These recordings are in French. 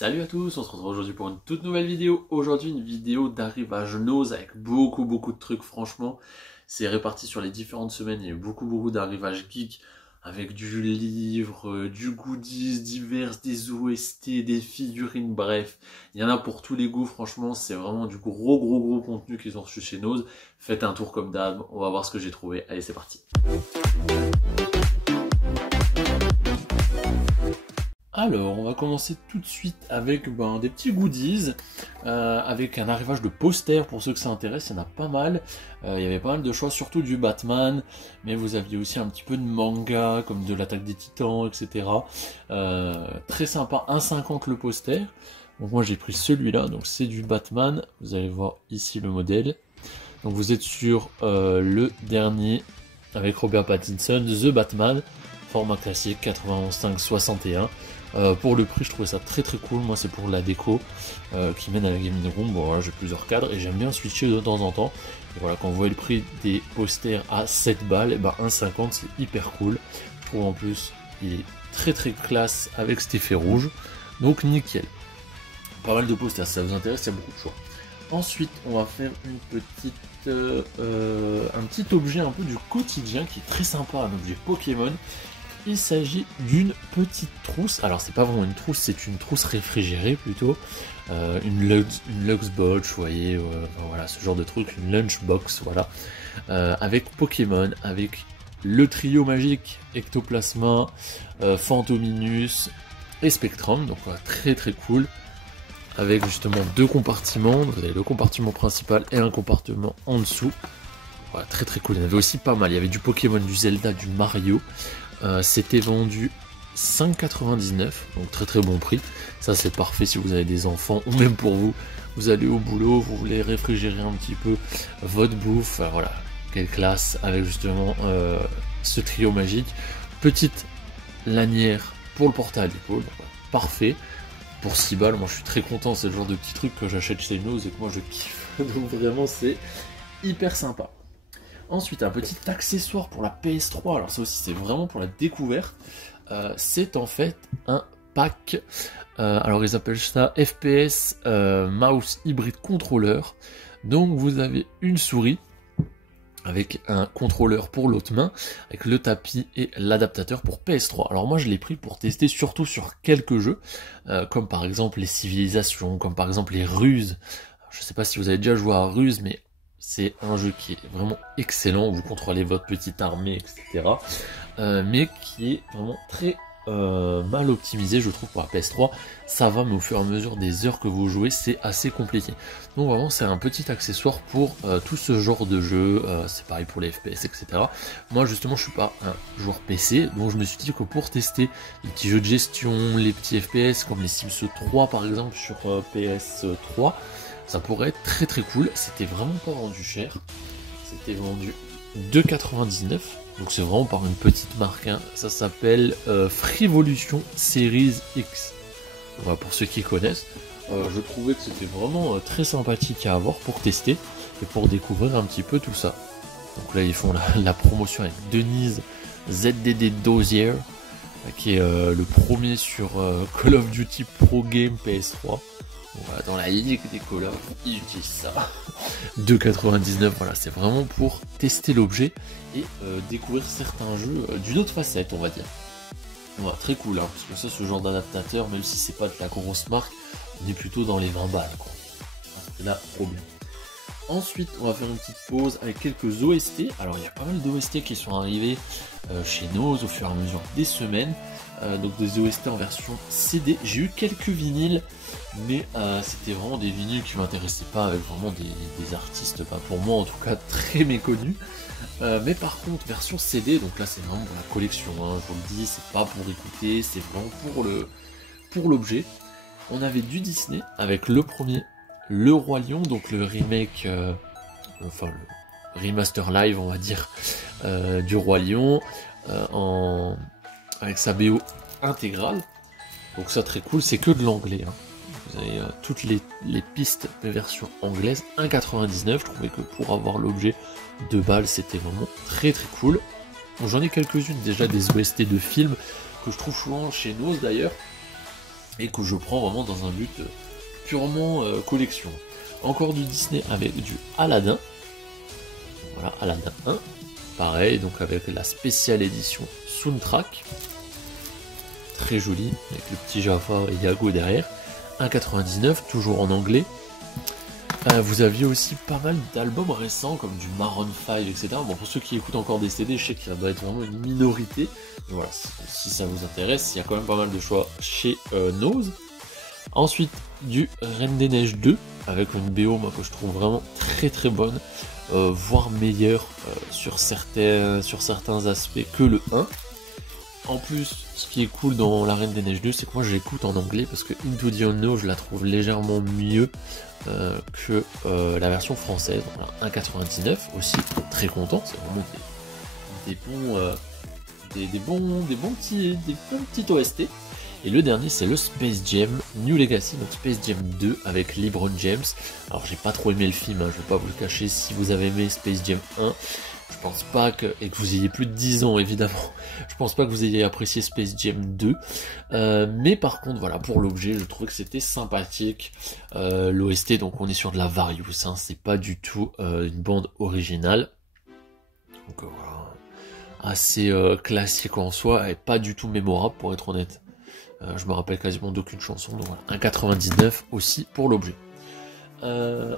Salut à tous, on se retrouve aujourd'hui pour une toute nouvelle vidéo. Aujourd'hui une vidéo d'arrivage Nose avec beaucoup de trucs franchement. C'est réparti sur les différentes semaines, il y a eu beaucoup d'arrivages geek avec du livre, du goodies divers, des OST, des figurines, bref. Il y en a pour tous les goûts, franchement c'est vraiment du gros contenu qu'ils ont reçu chez Nose. Faites un tour comme d'hab, on va voir ce que j'ai trouvé. Allez c'est parti. Alors, on va commencer tout de suite avec des petits goodies, avec un arrivage de posters pour ceux que ça intéresse, il y en a pas mal. Il y avait pas mal de choix, surtout du Batman, mais vous aviez aussi un petit peu de manga, comme de l'Attaque des Titans, etc. Très sympa, 1,50 le poster. Donc moi j'ai pris celui-là, donc c'est du Batman, vous allez voir ici le modèle. Donc vous êtes sur le dernier, avec Robert Pattinson, The Batman, format classique, 91,561. Pour le prix, je trouvais ça très cool. Moi, c'est pour la déco qui mène à la gaming room. Bon, voilà, j'ai plusieurs cadres et j'aime bien switcher de temps en temps. Et voilà, quand vous voyez le prix des posters à 7 balles, et 1,50 c'est hyper cool. Je trouve en plus, il est très classe avec cet effet rouge. Donc, nickel. Pas mal de posters, si ça vous intéresse, il y a beaucoup de choix. Ensuite, on va faire une un petit objet un peu du quotidien qui est très sympa, un objet Pokémon. Il s'agit d'une petite trousse, alors c'est pas vraiment une trousse, c'est une trousse réfrigérée plutôt, une Luxbox, vous voyez, voilà, ce genre de truc, une lunchbox, voilà, avec Pokémon, avec le trio magique Ectoplasma, Phantominus et Spectrum, donc voilà, très cool, avec justement deux compartiments, vous avez le compartiment principal et un compartiment en dessous, voilà, très cool. Il y en avait aussi pas mal, il y avait du Pokémon, du Zelda, du Mario. C'était vendu 5,99, donc très bon prix. Ça c'est parfait si vous avez des enfants ou même pour vous. Vous allez au boulot, vous voulez réfrigérer un petit peu votre bouffe. Voilà, quelle classe avec justement ce trio magique. Petite lanière pour le porter à l'épaule, parfait. Pour 6 balles, moi je suis très content, c'est le genre de petit truc que j'achète chez Nose et que moi je kiffe. Donc vraiment c'est hyper sympa. Ensuite, un petit accessoire pour la PS3, alors ça aussi c'est vraiment pour la découverte, c'est en fait un pack, alors ils appellent ça FPS Mouse Hybrid Controller, donc vous avez une souris avec un contrôleur pour l'autre main, avec le tapis et l'adaptateur pour PS3. Alors moi je l'ai pris pour tester surtout sur quelques jeux, comme par exemple les civilisations, comme par exemple les ruses. Alors, je sais pas si vous avez déjà joué à Ruse, mais c'est un jeu qui est vraiment excellent, où vous contrôlez votre petite armée, etc. Mais qui est vraiment très mal optimisé, je trouve, pour la PS3. Ça va, mais au fur et à mesure des heures que vous jouez, c'est assez compliqué. Donc vraiment, c'est un petit accessoire pour tout ce genre de jeu. C'est pareil pour les FPS, etc. Moi, justement, je suis pas un joueur PC, donc je me suis dit que pour tester les petits jeux de gestion, les petits FPS, comme les Sims 3, par exemple, sur PS3, ça pourrait être très cool. C'était vraiment pas vendu cher. C'était vendu 2,99. Donc c'est vraiment par une petite marque. Hein. Ça s'appelle Frivolution Series X. Voilà, pour ceux qui connaissent. Je trouvais que c'était vraiment très sympathique à avoir pour tester et pour découvrir un petit peu tout ça. Donc là ils font la promotion avec Denise ZDD Dozier, qui est le premier sur Call of Duty Pro Game PS3. Voilà, dans la ligue des Call of, ils utilisent ça. 2,99, voilà, c'est vraiment pour tester l'objet et découvrir certains jeux d'une autre facette, on va dire. Voilà, très cool, hein, parce que ça, ce genre d'adaptateur, même si c'est pas de la grosse marque, on est plutôt dans les 20 balles, quoi. C'est là, problème. Ensuite, on va faire une petite pause avec quelques OST. Alors, il y a pas mal d'OST qui sont arrivés chez Nose au fur et à mesure des semaines. Donc des OST en version CD. J'ai eu quelques vinyles, mais c'était vraiment des vinyles qui m'intéressaient pas, avec vraiment des artistes, pas pour moi en tout cas, très méconnus. Mais par contre, version CD, donc là c'est vraiment pour la collection, hein, je vous le dis, c'est pas pour écouter, c'est vraiment pour l'objet. On avait du Disney avec le premier, Le Roi Lion, donc le remake, enfin le remaster live on va dire, du Roi Lion, avec sa BO intégrale. Donc ça très cool, c'est que de l'anglais. Hein. Vous avez toutes les pistes de version anglaise, 1,99. Je trouvais que pour avoir l'objet de balles, c'était vraiment très cool. J'en ai quelques-unes déjà des OST de films que je trouve souvent chez Nose d'ailleurs. et que je prends vraiment dans un but purement collection. Encore du Disney avec du Aladdin. Voilà, Aladdin 1. Pareil, donc avec la spéciale édition Soundtrack. Très joli, avec le petit Jafar et Yago derrière. 1,99, toujours en anglais. Vous aviez aussi pas mal d'albums récents, comme du Maroon 5, etc. Bon, pour ceux qui écoutent encore des CD, je sais que ça doit être vraiment une minorité. Mais voilà, si ça vous intéresse, il y a quand même pas mal de choix chez Nose. Ensuite, du Reine des Neiges 2, avec une BO moi, que je trouve vraiment très très bonne, voire meilleure sur certains aspects que le 1. En plus, ce qui est cool dans La Reine des Neiges 2, c'est que moi je l'écoute en anglais, parce que Into the Unknown, je la trouve légèrement mieux que la version française. Voilà, 1,99 aussi, très content, c'est vraiment des bons petits OST. Et le dernier, c'est le Space Jam New Legacy, donc Space Jam 2 avec LeBron James. Alors j'ai pas trop aimé le film, hein, je vais pas vous le cacher. Si vous avez aimé Space Jam 1, je pense pas que, et que vous ayez plus de 10 ans évidemment, je pense pas que vous ayez apprécié Space Jam 2. Mais par contre, voilà, pour l'objet, je trouvais que c'était sympathique. L'OST, donc on est sur de la Various, hein, c'est pas du tout une bande originale. Donc voilà, assez classique en soi, et pas du tout mémorable pour être honnête. Je me rappelle quasiment d'aucune chanson, donc voilà, 1,99 aussi pour l'objet.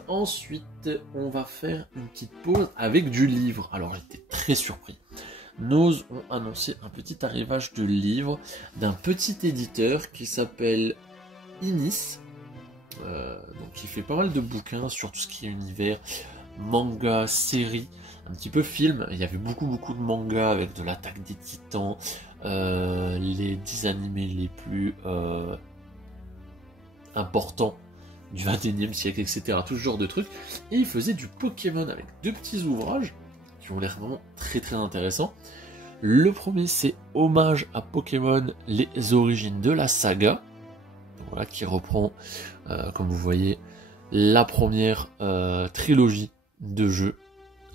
Ensuite, on va faire une petite pause avec du livre. Alors j'étais très surpris. Nose ont annoncé un petit arrivage de livres d'un petit éditeur qui s'appelle Inis, donc qui fait pas mal de bouquins sur tout ce qui est univers, manga, série, un petit peu film. Il y avait beaucoup de mangas avec de l'Attaque des Titans, les 10 animés les plus importants du 21e siècle, etc. Tout ce genre de trucs. Et il faisait du Pokémon avec 2 petits ouvrages qui ont l'air vraiment très très intéressants. Le premier, c'est Hommage à Pokémon, les origines de la saga. Donc voilà, qui reprend, comme vous voyez, la première trilogie de jeux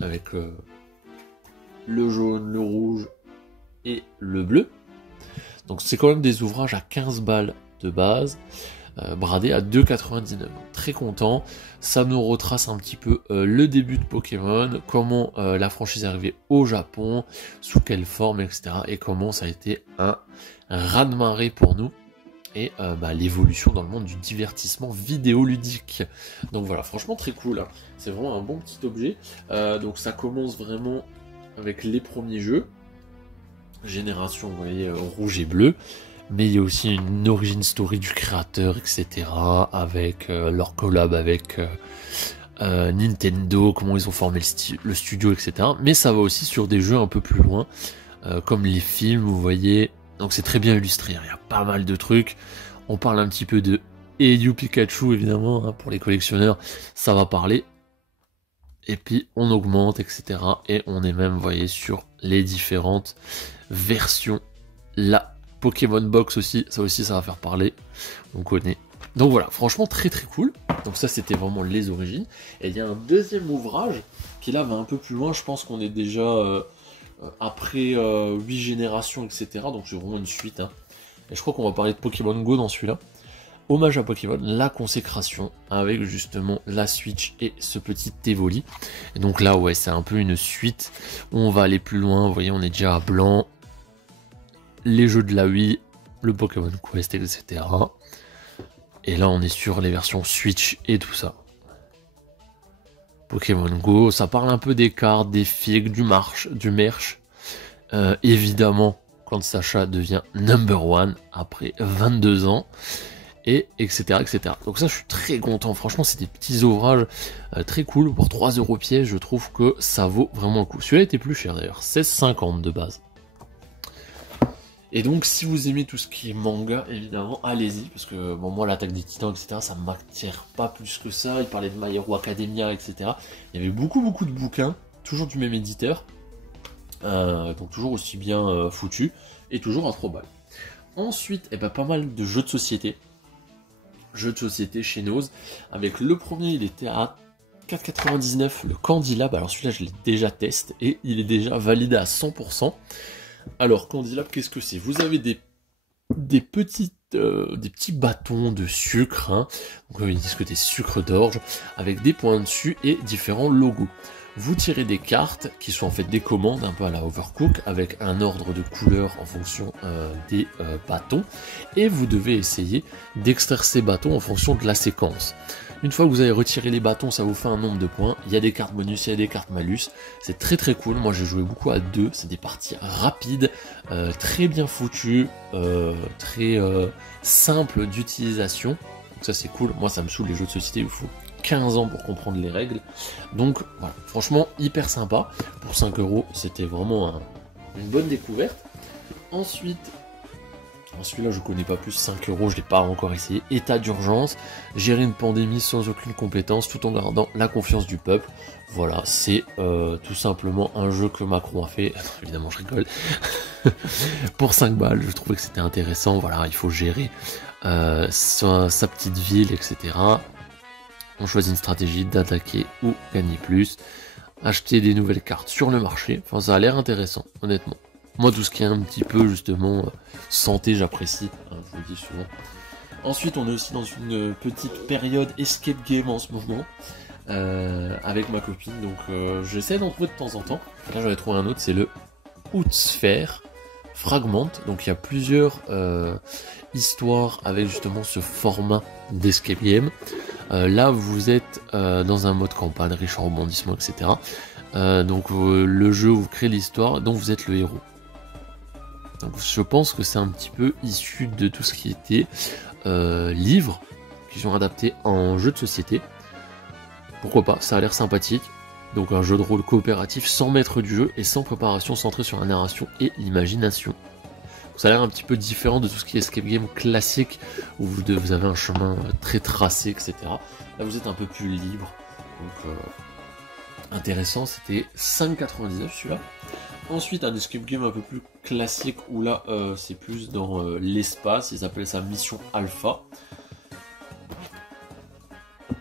avec le jaune, le rouge et le bleu. Donc c'est quand même des ouvrages à 15 balles de base, bradés à 2,99. Très content. Ça nous retrace un petit peu le début de Pokémon, comment la franchise est arrivée au Japon, sous quelle forme, etc. Et comment ça a été un raz-de-marée pour nous. Et l'évolution dans le monde du divertissement vidéoludique. Donc voilà, franchement très cool, hein. C'est vraiment un bon petit objet. Donc ça commence vraiment avec les premiers jeux, génération, vous voyez, rouge et bleu, mais il y a aussi une origin story du créateur, etc., avec leur collab avec Nintendo, comment ils ont formé le studio, etc. Mais ça va aussi sur des jeux un peu plus loin, comme les films, vous voyez. Donc c'est très bien illustré, hein. Il y a pas mal de trucs. On parle un petit peu de Eyu Pikachu, évidemment, hein, pour les collectionneurs, ça va parler. Et puis on augmente, etc. Et on est même, vous voyez, sur les différentes versions. La Pokémon Box aussi, ça va faire parler. On connaît. Donc voilà, franchement très très cool. Donc ça c'était vraiment les origines. Et il y a un deuxième ouvrage qui là va un peu plus loin. Je pense qu'on est déjà après 8 générations, etc. Donc c'est vraiment une suite, hein. Et je crois qu'on va parler de Pokémon Go dans celui-là. Hommage à Pokémon, la consécration, avec justement la Switch et ce petit Evoli. Et donc là, ouais, c'est un peu une suite où on va aller plus loin. Vous voyez, on est déjà à blanc, les jeux de la Wii, le Pokémon Quest, etc. Et là, on est sur les versions Switch et tout ça. Pokémon Go, ça parle un peu des cartes, des figues, du merch. Évidemment, quand Sacha devient number one après 22 ans. Et etc. Donc ça je suis très content, franchement c'est des petits ouvrages très cool, pour 3€ pièce je trouve que ça vaut vraiment le coup. Celui-là était plus cher d'ailleurs, 16,50 de base. Et donc si vous aimez tout ce qui est manga, évidemment, allez-y, parce que bon moi l'Attaque des Titans, etc. ça ne m'attire pas plus que ça. Il parlait de My Hero Academia, etc. Il y avait beaucoup de bouquins, toujours du même éditeur, donc toujours aussi bien foutu, et toujours à 3 balles. Ensuite, pas mal de jeux de société chez Nose, avec le premier il était à 4,99, le Candy Lab. Alors celui-là je l'ai déjà testé et il est déjà validé à 100%. Alors Candy Lab, qu'est-ce que c'est? Vous avez des petites des petits bâtons de sucre, hein. Donc ils disent que des sucres d'orge, avec des points dessus et différents logos. Vous tirez des cartes qui sont en fait des commandes un peu à la Overcook avec un ordre de couleurs en fonction des bâtons et vous devez essayer d'extraire ces bâtons en fonction de la séquence. Une fois que vous avez retiré les bâtons, ça vous fait un nombre de points. Il y a des cartes bonus, il y a des cartes malus. C'est très très cool. Moi j'ai joué beaucoup à 2. C'est des parties rapides, très bien foutues, très simples d'utilisation. Donc ça c'est cool. Moi ça me saoule les jeux de société où il faut 15 ans pour comprendre les règles. Donc voilà, franchement hyper sympa. Pour 5 €, c'était vraiment une bonne découverte. Ensuite, celui-là je connais pas plus, 5 €, je l'ai pas encore essayé. État d'urgence, gérer une pandémie sans aucune compétence tout en gardant la confiance du peuple. Voilà, c'est tout simplement un jeu que Macron a fait. Évidemment je rigole. Pour 5 balles, je trouvais que c'était intéressant. Voilà, il faut gérer sa petite ville, etc. On choisit une stratégie d'attaquer ou gagner plus. Acheter des nouvelles cartes sur le marché. Enfin, ça a l'air intéressant, honnêtement. Moi, tout ce qui est un petit peu, justement, santé, j'apprécie. Hein, je vous le dis souvent. Ensuite, on est aussi dans une petite période escape game en ce moment. Avec ma copine. Donc, j'essaie d'en trouver de temps en temps. Là, j'en ai trouvé un autre, c'est le Outsphere Fragment. Donc, il y a plusieurs histoires avec, justement, ce format d'escape game. Là, vous êtes dans un mode campagne, riche en rebondissements, etc. Donc, le jeu vous crée l'histoire, dont vous êtes le héros. Donc, je pense que c'est un petit peu issu de tout ce qui était livres qui sont adaptés en jeu de société. Pourquoi pas, ça a l'air sympathique. Donc, un jeu de rôle coopératif sans maître du jeu et sans préparation, centré sur la narration et l'imagination. Ça a l'air un petit peu différent de tout ce qui est escape game classique où vous avez un chemin très tracé, etc. Là, vous êtes un peu plus libre. Donc, intéressant, c'était 5,99 celui-là. Ensuite, un escape game un peu plus classique où là, c'est plus dans l'espace. Ils appellent ça Mission Alpha.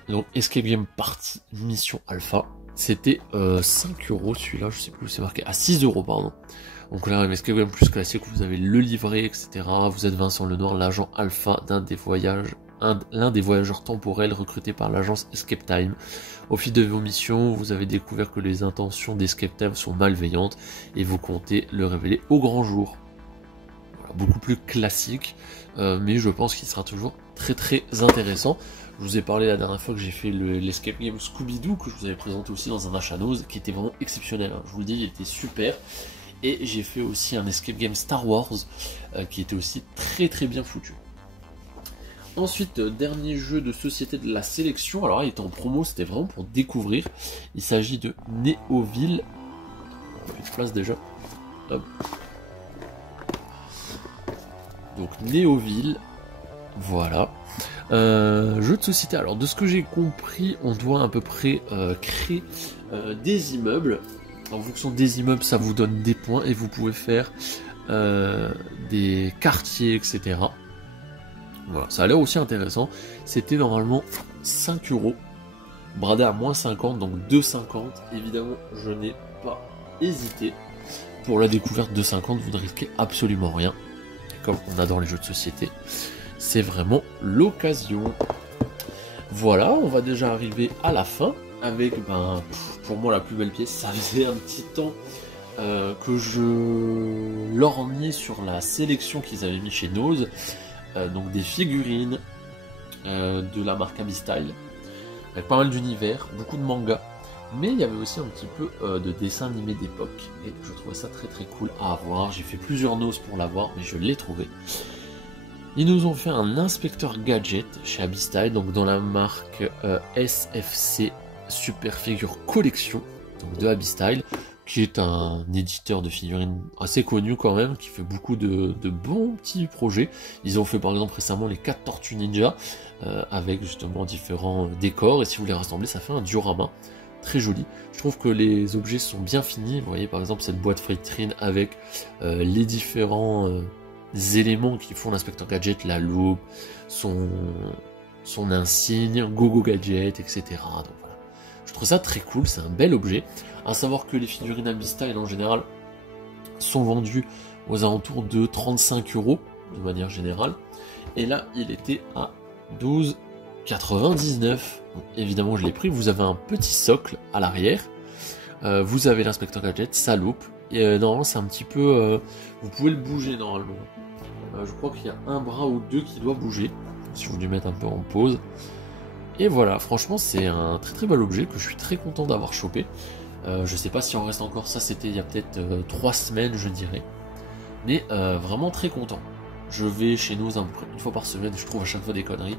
Donc, escape game partie Mission Alpha. C'était 5 € celui-là, je sais plus où c'est marqué. Ah, 6 €, pardon. Donc là, un escape game plus classique, vous avez le livret, etc. Vous êtes Vincent Lenoir, l'agent alpha l'un des voyageurs temporels recrutés par l'agence Escape Time. Au fil de vos missions, vous avez découvert que les intentions d'Escape Time sont malveillantes et vous comptez le révéler au grand jour. Voilà, beaucoup plus classique, mais je pense qu'il sera toujours très très intéressant. Je vous ai parlé la dernière fois que j'ai fait l'escape game Scooby-Doo, que je vous avais présenté aussi dans un achat nose, qui était vraiment exceptionnel. Hein. Je vous le dis, il était super. Et j'ai fait aussi un escape game Star Wars qui était aussi très très bien foutu. Ensuite, dernier jeu de société de la sélection. Alors là, il était en promo, c'était vraiment pour découvrir. Il s'agit de Néoville. On fait de place déjà. Hop. Donc Néoville. Voilà. Jeu de société. Alors de ce que j'ai compris, on doit à peu près créer des immeubles. En fonction des immeubles, ça vous donne des points et vous pouvez faire des quartiers, etc. Voilà, ça a l'air aussi intéressant. C'était normalement 5 €, bradé à moins 50, donc 2,50. Évidemment, je n'ai pas hésité. Pour la découverte de 50, vous ne risquez absolument rien. Et comme on adore les jeux de société, c'est vraiment l'occasion. Voilà, on va déjà arriver à la fin. Avec, pour moi, la plus belle pièce. Ça faisait un petit temps que je lorgnais sur la sélection qu'ils avaient mis chez Nose. Donc des figurines de la marque Abystyle, avec pas mal d'univers, beaucoup de mangas. Mais il y avait aussi un petit peu de dessins animés d'époque. Et je trouvais ça très très cool à avoir. J'ai fait plusieurs Nose pour l'avoir, mais je l'ai trouvé. Ils nous ont fait un inspecteur gadget chez Abystyle, donc dans la marque SFC Super Figure Collection, donc de Abystyle, qui est un éditeur de figurines assez connu quand même, qui fait beaucoup de bons petits projets. Ils ont fait par exemple récemment les 4 Tortues Ninja, avec justement différents décors, et si vous les rassemblez, ça fait un diorama très joli. Je trouve que les objets sont bien finis. Vous voyez par exemple cette boîte vitrine avec les différents éléments qui font l'inspecteur gadget, la loupe, son insigne, Gogo Gadget, etc. Donc voilà. Je trouve ça très cool, c'est un bel objet. À savoir que les figurines Abystyle en général sont vendues aux alentours de 35 € de manière générale. et là il était à 12,99. Évidemment je l'ai pris. Vous avez un petit socle à l'arrière, vous avez l'inspecteur gadget, sa loupe, et normalement c'est un petit peu... vous pouvez le bouger normalement. Je crois qu'il y a un bras ou deux qui doit bouger, si vous voulez mettre un peu en pause. Et voilà, franchement c'est un très très bel objet que je suis très content d'avoir chopé. Je sais pas si on reste encore, ça c'était il y a peut-être 3 semaines je dirais. Mais vraiment très content. Je vais chez nous une fois par semaine, je trouve à chaque fois des conneries.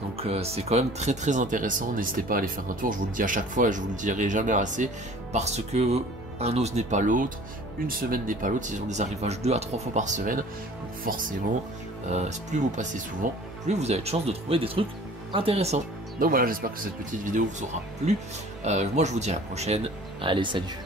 Donc c'est quand même très très intéressant, n'hésitez pas à aller faire un tour, je vous le dis à chaque fois et je vous le dirai jamais assez, parce que un os n'est pas l'autre, une semaine n'est pas l'autre, ils ont des arrivages 2 à 3 fois par semaine, donc forcément, plus vous passez souvent, plus vous avez de chance de trouver des trucs intéressants. Donc voilà, j'espère que cette petite vidéo vous aura plu, moi je vous dis à la prochaine, allez salut.